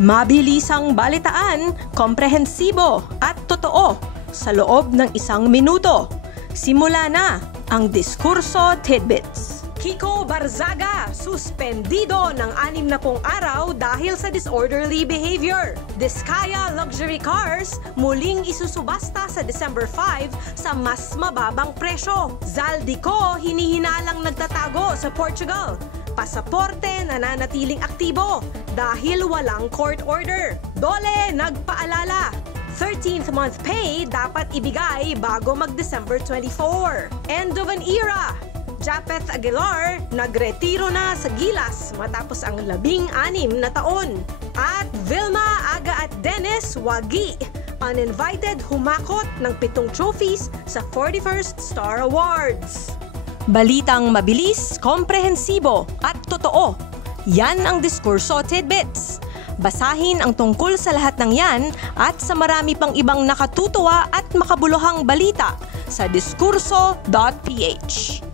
Mabilisang balitaan, komprehensibo at totoo sa loob ng 1 minuto. Simula na ang Diskurso Tidbits. Kiko Barzaga, suspendido ng 60 araw dahil sa disorderly behavior. Diskaya Luxury Cars, muling isusubasta sa December 5 sa mas mababang presyo. Zaldico, hinihinalang nagtatago sa Portugal. Pasaporte nananatiling aktibo dahil walang court order. Dole nagpaalala, 13th month pay dapat ibigay bago mag-December 24. End of an era. Japeth Aguilar, nagretiro na sa Gilas matapos ang 16 na taon. At Vilma Aga at Dennis Wagi, uninvited humakot ng 7 trophies sa 41st Star Awards. Balitang mabilis, komprehensibo at totoo. Yan ang Diskurso Tidbits. Basahin ang tungkol sa lahat ng yan at sa marami pang ibang nakatutuwa at makabuluhang balita sa diskurso.ph.